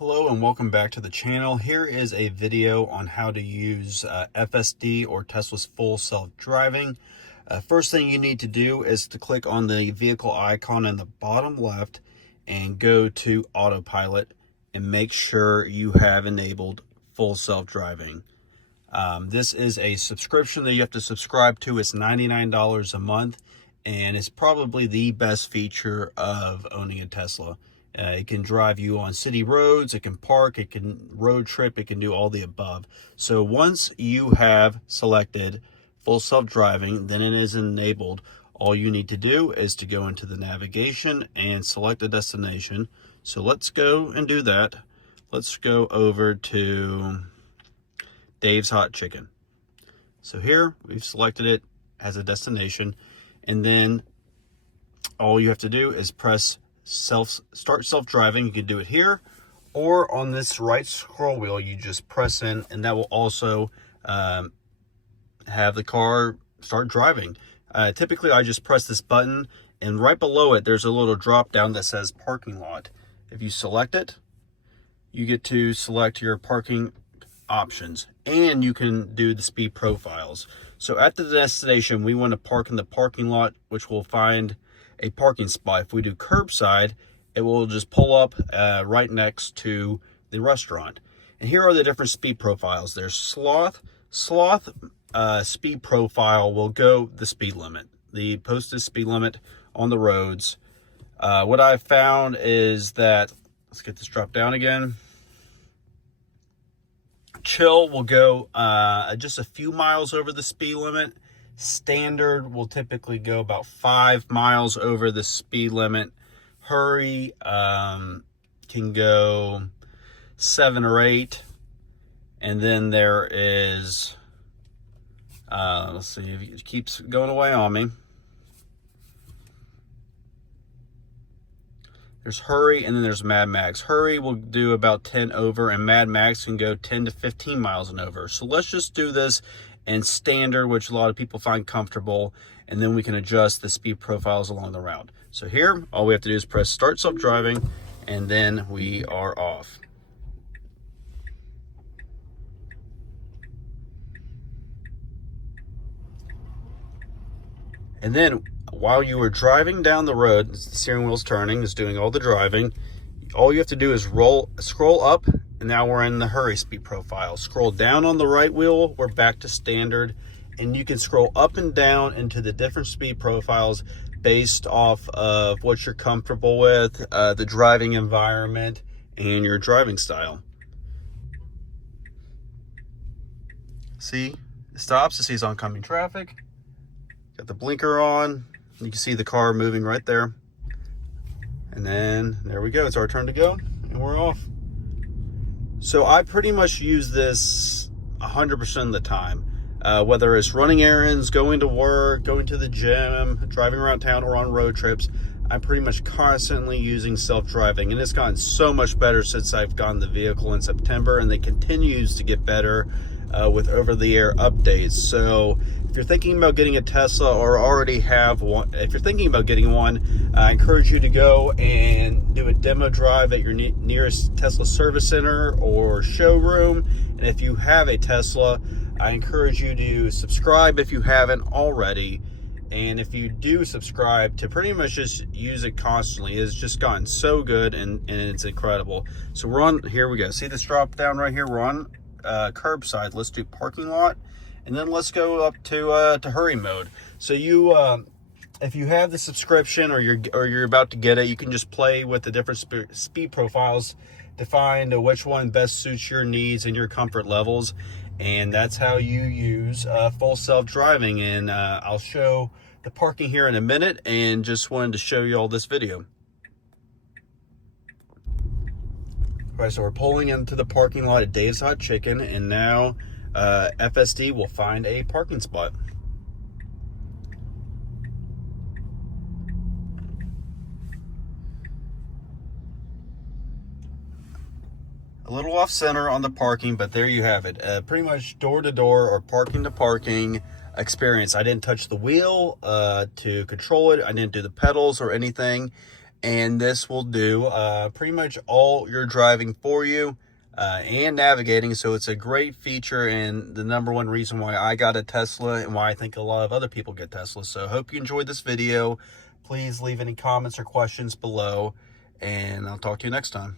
Hello and welcome back to the channel. Here is a video on how to use FSD or Tesla's full self-driving. First thing you need to do is to click on the vehicle icon in the bottom left and go to autopilot and make sure you have enabled full self-driving. This is a subscription that you have to subscribe to. It's $99 a month and it's probably the best feature of owning a Tesla. It can drive you on city roads, it can park, it can road trip, it can do all the above. So once you have selected full self-driving, then it is enabled. All you need to do is to go into the navigation and select a destination. So let's go and do that. Let's go over to Dave's Hot Chicken. So here we've selected it as a destination, and then all you have to do is press start self-driving. You can do it here or on this right scroll wheel. You just press in and that will also have the car start driving. Typically I just press this button and right below it there's a little drop down that says parking lot. If you select it, you get to select your parking options and you can do the speed profiles. So at the destination we want to park in the parking lot, which will find a parking spot. If we do curbside, it will just pull up right next to the restaurant. And here are the different speed profiles. There's Sloth. Sloth speed profile will go the speed limit, the posted speed limit on the roads. What I've found is that, let's get this drop down again. Chill will go just a few miles over the speed limit. Standard will typically go about 5 miles over the speed limit. Hurry can go 7 or 8. And then there is, let's see if it keeps going away on me. There's Hurry and then there's Mad Max. Hurry will do about 10 over and Mad Max can go 10 to 15 miles and over. So let's just do this in standard, which a lot of people find comfortable, and then we can adjust the speed profiles along the route. So here, all we have to do is press start self-driving, and then we are off. And then while you are driving down the road, the steering wheel's turning, is doing all the driving, all you have to do is scroll up, and now we're in the hurry speed profile. Scroll down on the right wheel, we're back to standard, and you can scroll up and down into the different speed profiles based off of what you're comfortable with, the driving environment, and your driving style. See, it stops, it sees oncoming traffic, got the blinker on, you can see the car moving right there. And then there we go, it's our turn to go, and we're off. So I pretty much use this 100% of the time, whether it's running errands, going to work, going to the gym, driving around town, or on road trips. I'm pretty much constantly using self-driving, and it's gotten so much better since I've gotten the vehicle in September, and it continues to get better with over-the-air updates. So if you're thinking about getting a Tesla or already have one, if you're thinking about getting one, I encourage you to go and do a demo drive at your nearest Tesla service center or showroom. And if you have a Tesla, I encourage you to subscribe if you haven't already. And if you do subscribe, to pretty much just use it constantly. It's just gotten so good and it's incredible. So we're on, here we go. See this drop down right here? We're on curbside. Let's do parking lot. And then let's go up to hurry mode. So you, if you have the subscription or you're about to get it, you can just play with the different speed profiles to find which one best suits your needs and your comfort levels. And that's how you use full self-driving. And I'll show the parking here in a minute, and just wanted to show you all this video. All right, so we're pulling into the parking lot at Dave's Hot Chicken, and now FSD will find a parking spot. A little off center on the parking, but there you have it. Pretty much door to door or parking to parking experience. I didn't touch the wheel to control it. I didn't do the pedals or anything. and this will do pretty much all your driving for you and navigating. So it's a great feature and the number one reason why I got a Tesla and why I think a lot of other people get Teslas. So I hope you enjoyed this video. Please leave any comments or questions below, and I'll talk to you next time.